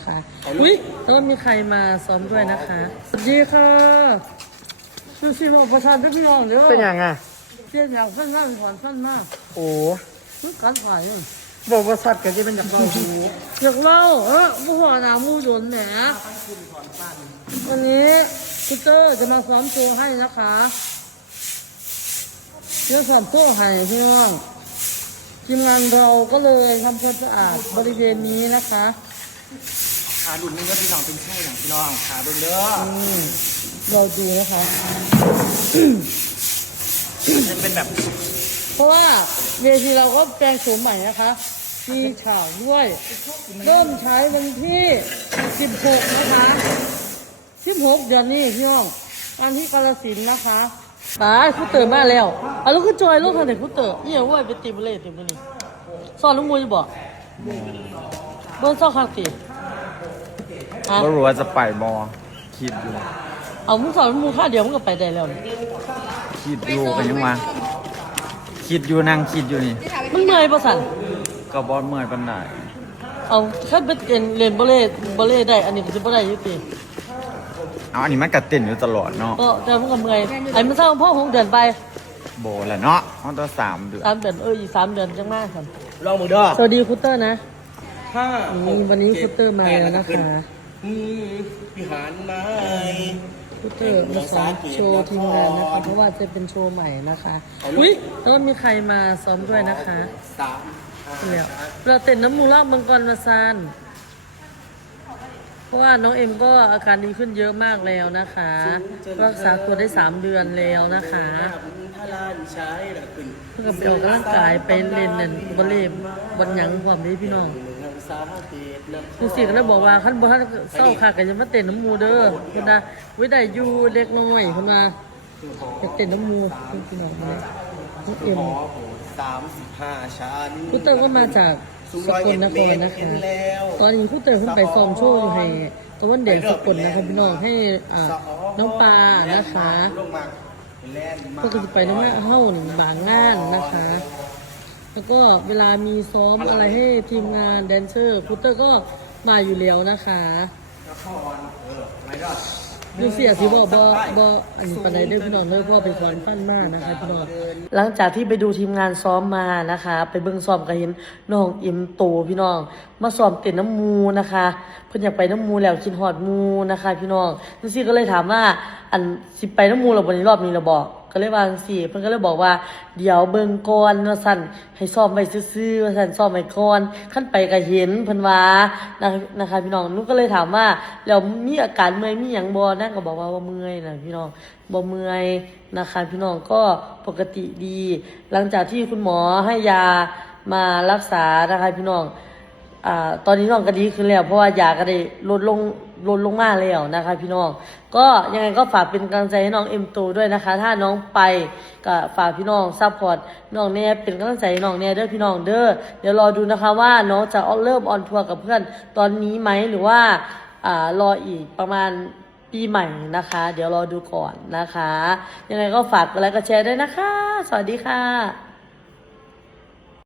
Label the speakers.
Speaker 1: ค่ะอุ้ยแล้วมีใครมาซ้อมด้วยนะคะสวัสดีค่ะชื่อซีโร่ประชาชนพี่น้องเด้อ
Speaker 2: เป็นยังไง
Speaker 1: เสียงอย่างสั้นๆถอนสั้นมาก
Speaker 2: โอ้
Speaker 1: นึกการถ่ายนี่
Speaker 2: บอกว่าสัตว์กันที่มันอยากเล่าหู
Speaker 1: อยากเล่าผู้หัวหนามูโดนแหมวันนี้คุณเตอร์จะมาซ้อมโชว์ให้นะคะเดี๋ยวซ้อมโชว์ให้พี่น้องทีมงานเราก็เลยทำความสะอาดบริเวณนี้นะคะ
Speaker 2: ขาดุนนึงก็พี่น้องเป็นแค่อย่างพี่น้องขาดุนเด้อ
Speaker 1: เราดูนะคะ
Speaker 2: จะเป็นแบบ
Speaker 1: เพราะว่าเวทีเราก็แปลงโฉมใหม่นะคะมีฉากด้วยเริ่มใช้วันที่16นะคะ16เดือนนี้พี่น้องอันที่กาฬสินธุ์นะคะตายคุณเต๋อมาแล้วเอาลูกขึ้นจอยลูกทางไหนคุณเต๋อนี่ว่าไปตีบเล่ตีบนี่สอนลูกมวยบอกเบิ้ลซ่อข้างตี
Speaker 2: ก็รู้ว่าจะไปบอคิดอยู่
Speaker 1: เอามึงสอนมูค่าเดียวมึงก็ไปได้แล้ว
Speaker 2: คิดอยู่กันยังมาคิดอยู่นั่งคิดอยู่นี่
Speaker 1: มันเมื่อยประสัน
Speaker 2: ก็บอสเมื่อยปันไหน
Speaker 1: เอาถ้าเป็นเรียนบอลเล่ได้อันนี้ก็จะบอลได้ยุติ
Speaker 2: เอาอันนี้มันกัดเต้นอยู่ตลอดเนาะ
Speaker 1: ก็แต่มันก็เมื่อยไอ้มันสร้างพ่อ6 เดือนไป
Speaker 2: โบแหละเนาะมันต้อง3 เดือน
Speaker 1: 3 เดือนอีก3 เดือนจังมากครับ
Speaker 2: ลองมือเด้อ
Speaker 1: สวัสดีคุตเตอร์นะวันนี้คุตเตอร์มาแล้วนะคะ
Speaker 2: พิหารไม้
Speaker 1: คุตเตอร์มาซ้อมโชว์ทีมงานนะคะเพราะว่าจะเป็นโชว์ใหม่นะคะอุ้ยแล้วมีใครมาซ้อมด้วยนะคะแล้วเราเต้นน้ำมูลมังกรมาซานเพราะว่าน้องเอ็มก็อาการดีขึ้นเยอะมากแล้วนะคะรักษาตัวได้3 เดือนแล้วนะคะเพื่อไปออกกำลังกายไปเล่นเนี่ยบอลเล่บอลหยังความดีพี่น้องคือสิก็เลยบอกว่าขั้นบ่ท่านเศร้าค่ะกันจะมาเต้นน้ำมูเด้อคนน่ะวิได้อยู่เล็กน้อยคนน่ะจะเต้นน้ำมูพี่น้องเลยน้องเอ็ม
Speaker 2: 35 ชั้น
Speaker 1: คุณเตอร์ก็มาจากสกลนครนะคะตอนนี้คุณเตอร์เพิ่งไปซ้อมโชว์อยู่ให้ตะวันแดงสกลนะคะพี่น้องให้น้องปลานะคะก็จะไปน้ำหน้าเฮ้าหนึ่งบางงานนะคะแล้วก็เวลามีซ้อมอะไรให้ทีมงานแดนเซอร์คุณเตอร์ก็มาอยู่แล้วนะคะดูเสียสิบ่อันนี้ปันไดเด้อพี่น้องเลยพ่อไปสอนปั้นมากนะคะพี่น้องหลังจากที่ไปดูทีมงานซ้อมมานะคะไปเบิ่งซ้อมก็เห็นน้องเอ็มโตพี่น้องมาซ้อมเต้นน้ำมูนะคะเพิ่นอยากไปน้ำมูแล้วคิดฮอดมูนะคะพี่น้องดูสิก็เลยถามว่าอันสิไปน้ำมูแล้ววันนี้รอบนี้เราบอกก็เลยว่าจังซี่เพิ่นก็เลยบอกว่าเดี๋ยวเบิ่งก่อนว่าซั่นให้ซ้อมไว้ซื่อๆว่าซั่นซ้อมไว้ก่อนคั่นไปก็เห็นเพิ่นว่านะคะพี่น้องหนูก็เลยถามว่าแล้วมีอาการเมื่อยมีหยังบ่นางก็บอกว่าบ่เมื่อยนะพี่น้องบ่เมื่อยนะคะพี่น้องก็ปกติดีหลังจากที่คุณหมอให้ยามารักษานะคะพี่น้องตอนนี้น้องก็ดีขึ้นแล้วเพราะว่ายาก็ได้ลดลงมาแล้วนะคะพี่น้องก็ยังไงก็ฝากเป็นกำลังใจให้น้องเอ็มโตด้วยนะคะถ้าน้องไปก็ฝากพี่น้องซัพพอร์ตน้องเนี่ยเป็นกำลังใจให้น้องเนี่ยเด้อพี่น้องเด้อเดี๋ยวรอดูนะคะว่าน้องจะเริ่มออนทัวร์กับเพื่อนตอนนี้ไหมหรือว่ารออีกประมาณปีใหม่นะคะเดี๋ยวรอดูก่อนนะคะยังไงก็ฝากกดไลค์กดแชร์ด้วยนะคะสวัสดีค่ะ